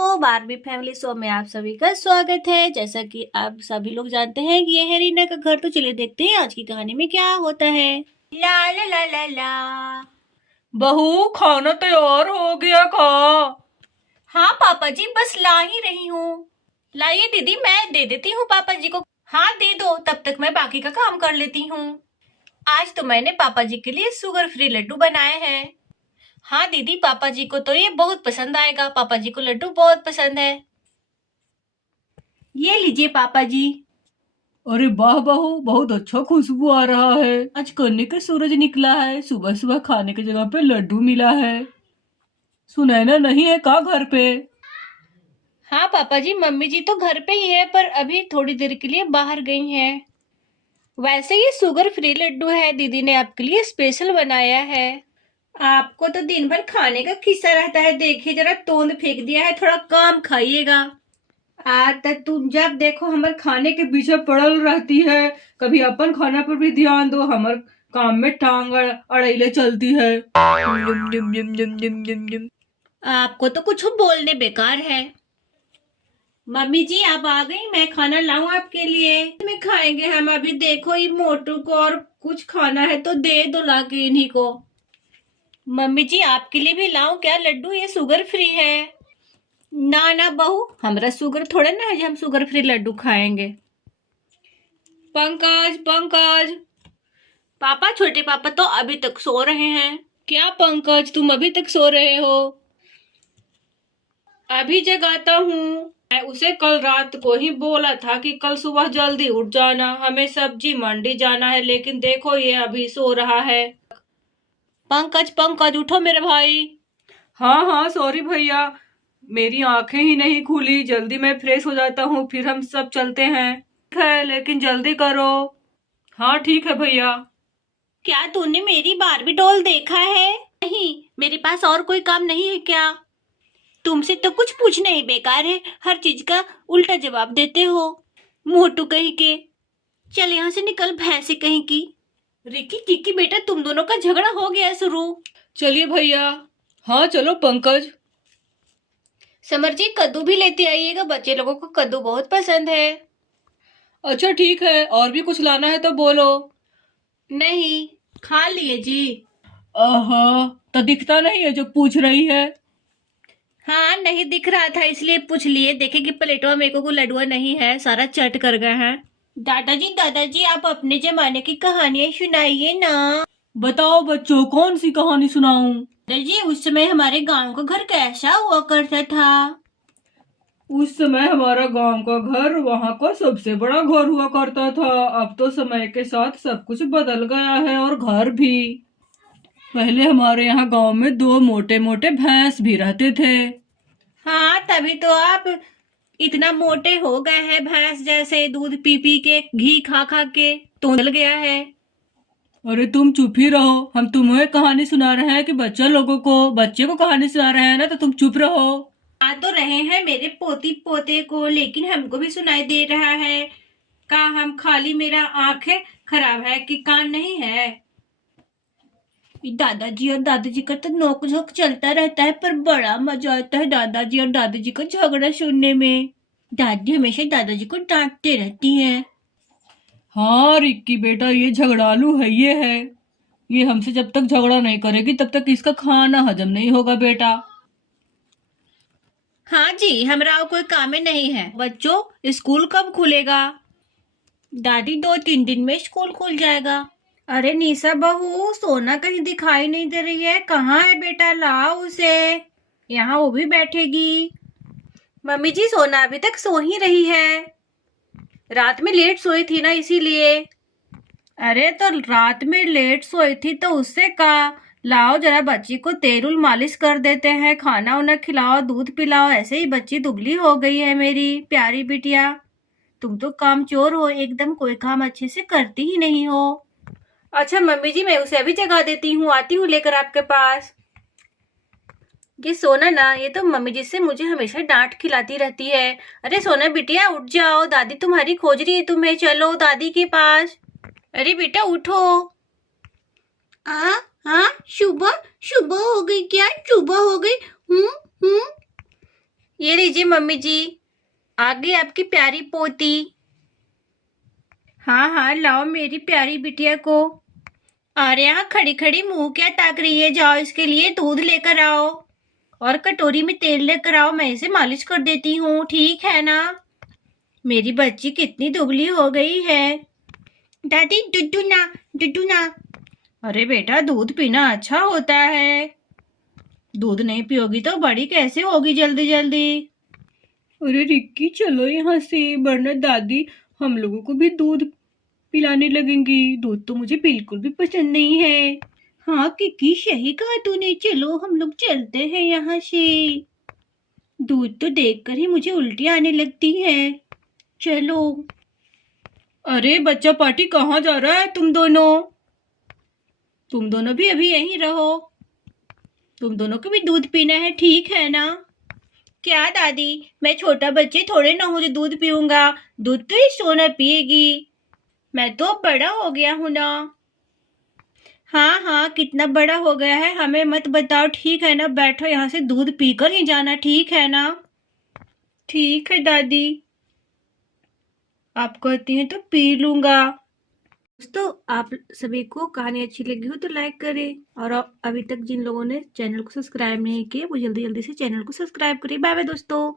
तो Barbie family show में आप सभी का स्वागत है। जैसा कि आप सभी लोग जानते हैं कि ये है रीना का घर, तो चलिए देखते हैं आज की कहानी में क्या होता है। ला ला ला ला ला। बहू खाना तैयार हो गया खा। हाँ पापा जी, बस ला ही रही हूँ। लाइए दीदी, मैं दे देती हूँ पापा जी को। हाँ दे दो, तब तक मैं बाकी का काम कर लेती हूँ। आज तो मैंने पापा जी के लिए शुगर फ्री लड्डू बनाए हैं। हाँ दीदी, पापा जी को तो ये बहुत पसंद आएगा, पापा जी को लड्डू बहुत पसंद है। ये लीजिए पापा जी। अरे वाह बहू, बहुत अच्छा खुशबू आ रहा है। आज कन्नी का सूरज निकला है, सुबह सुबह खाने की जगह पे लड्डू मिला है। सुनैना नहीं है का घर पे? हाँ पापा जी, मम्मी जी तो घर पे ही है, पर अभी थोड़ी देर के लिए बाहर गई हैं। वैसे ये शुगर फ्री लड्डू है, दीदी ने आपके लिए स्पेशल बनाया है। आपको तो दिन भर खाने का खिस्सा रहता है, देखिए जरा तोंद फेंक दिया है, थोड़ा कम खाइएगा। आज तक तुम जब देखो हमारे खाने के पीछे पड़ल रहती है। कभी अपन खाना पर भी ध्यान दो, हमार काम में टांग अड़ैले चलती है। आपको तो कुछ बोलने बेकार है। मम्मी जी आप आ गई, मैं खाना लाऊं आपके लिए? में खाएंगे हम अभी, देखो ये मोटू को और कुछ खाना है तो दे दो ला के इन्हीं को। मम्मी जी आपके लिए भी लाऊं क्या लड्डू? ये शुगर फ्री है। ना ना बहू, हमारा शुगर थोड़ा ना है जो हम शुगर फ्री लड्डू खाएंगे। पंकज पंकज। पापा, छोटे पापा तो अभी तक सो रहे हैं। क्या पंकज, तुम अभी तक सो रहे हो? अभी जगाता हूँ। मैं उसे कल रात को ही बोला था कि कल सुबह जल्दी उठ जाना, हमें सब्जी मंडी जाना है, लेकिन देखो ये अभी सो रहा है। पंकज पंकज उठो मेरे भाई। हाँ हाँ सॉरी भैया, मेरी आंखें ही नहीं खुली। जल्दी मैं फ्रेश हो जाता हूँ, फिर हम सब चलते हैं। ठीक है, लेकिन जल्दी करो। हाँ ठीक है भैया। क्या तूने मेरी बारबी डॉल देखा है? नहीं, मेरे पास और कोई काम नहीं है क्या? तुमसे तो कुछ पूछना ही बेकार है, हर चीज का उल्टा जवाब देते हो। मोटू कहीं के। चल यहाँ से निकल, भैंसे कहीं की। रिकी किकी बेटा, तुम दोनों का झगड़ा हो गया शुरू। चलिए भैया। हाँ चलो पंकज। समर जी कद्दू भी लेते आइएगा, बच्चे लोगों को कद्दू बहुत पसंद है। अच्छा ठीक है, और भी कुछ लाना है तो बोलो। नहीं, खा लिए जी। आहा, तो दिखता नहीं है जो पूछ रही है। हाँ नहीं दिख रहा था इसलिए पूछ लिए, देखे कि प्लेटवा मेरे को लडुआ नहीं है, सारा चट कर गए हैं। दादाजी आप अपने जमाने की कहानियां सुनाइए ना। बताओ बच्चों, कौन सी कहानी सुनाऊं? दादाजी उस समय हमारे गांव का घर कैसा हुआ करता था? उस समय हमारा गांव का घर वहां का सबसे बड़ा घर हुआ करता था। अब तो समय के साथ सब कुछ बदल गया है, और घर भी। पहले हमारे यहाँ गांव में दो मोटे मोटे भैंस भी रहते थे। हाँ तभी तो आप इतना मोटे हो गए हैं, भैंस जैसे दूध पी पी के, घी खा खा के तोंदल गया है। अरे तुम चुप ही रहो, हम तुम्हें कहानी सुना रहे हैं कि बच्चे को कहानी सुना रहे हैं ना, तो तुम चुप रहो। आ तो रहे हैं मेरे पोती पोते को, लेकिन हमको भी सुनाई दे रहा है। का हम खाली मेरा आंखें खराब है कि कान नहीं है? दादाजी और दादाजी का तो नोक झोंक चलता रहता है, पर बड़ा मजा आता है दादाजी और दादाजी का झगड़ा सुनने में। दादी हमेशा दादाजी को डांटते रहती है। हाँ रिक्की बेटा, ये झगड़ालू है ये हमसे जब तक झगड़ा नहीं करेगी तब तक इसका खाना हजम नहीं होगा बेटा। हाँ जी, हमरा कोई काम में नहीं है। बच्चों स्कूल कब खुलेगा? दादी 2-3 दिन में स्कूल खुल जाएगा। अरे निशा बहू, सोना कहीं दिखाई नहीं दे रही है, कहाँ है बेटा? लाओ उसे, यहाँ वो भी बैठेगी। मम्मी जी सोना अभी तक सो ही रही है, रात में लेट सोई थी ना इसीलिए। अरे तो रात में लेट सोई थी तो उससे का, लाओ जरा बच्ची को तेल मालिश कर देते हैं, खाना उना खिलाओ, दूध पिलाओ, ऐसे ही बच्ची दुबली हो गई है मेरी प्यारी बिटिया। तुम तो काम चोर हो एकदम, कोई काम अच्छे से करती ही नहीं हो। अच्छा मम्मी जी, मैं उसे अभी जगा देती हूँ, आती हूँ लेकर आपके पास। ये सोना ना, ये तो मम्मी जी से मुझे हमेशा डांट खिलाती रहती है। अरे सोना बिटिया उठ जाओ, दादी तुम्हारी खोज रही है तुम्हें, चलो दादी के पास। अरे बेटा उठो। हाँ सुबह सुबह हो गई क्या? सुबह हो गई। हम्म। ये लीजिए मम्मी जी, आ गई आपकी प्यारी पोती। हाँ हाँ, लाओ मेरी प्यारी बिटिया को। और यहाँ खड़ी खड़ी मुंह क्या ताक रही है, जाओ इसके लिए दूध लेकर आओ और कटोरी में तेल लेकर आओ, मैं इसे मालिश कर देती हूँ, ठीक है ना। मेरी बच्ची कितनी दुबली हो गई है। दादी दुद्धू ना, दुद्धू ना। अरे बेटा, दूध पीना अच्छा होता है, दूध नहीं पियोगी तो बड़ी कैसे होगी जल्दी जल्दी। अरे रिक्की चलो यहाँ से, वरना दादी हम लोगों को भी दूध पिलाने लगेंगी। दूध तो मुझे बिल्कुल भी पसंद नहीं है। हाँ किकी, सही कहा तूने, चलो हम लोग चलते हैं यहाँ से। दूध तो देखकर ही मुझे उल्टी आने लगती है, चलो। अरे बच्चा पार्टी कहाँ जा रहा है तुम दोनों? तुम दोनों भी अभी यहीं रहो, तुम दोनों को भी दूध पीना है, ठीक है ना। क्या दादी, मैं छोटा बच्चे थोड़े ना हूँ जो दूध पीऊंगा, दूध तो ये सोना पिएगी, मैं तो अब बड़ा हो गया हूँ ना। हाँ हाँ, कितना बड़ा हो गया है हमें मत बताओ, ठीक है ना, बैठो यहाँ से, दूध पीकर ही जाना, ठीक है ना। ठीक है दादी, आप कहती हैं तो पी लूंगा। दोस्तों, आप सभी को कहानी अच्छी लगी हो तो लाइक करें, और अभी तक जिन लोगों ने चैनल को सब्सक्राइब नहीं किया वो जल्दी जल्दी से चैनल को सब्सक्राइब करिए। बाय बाय दोस्तों।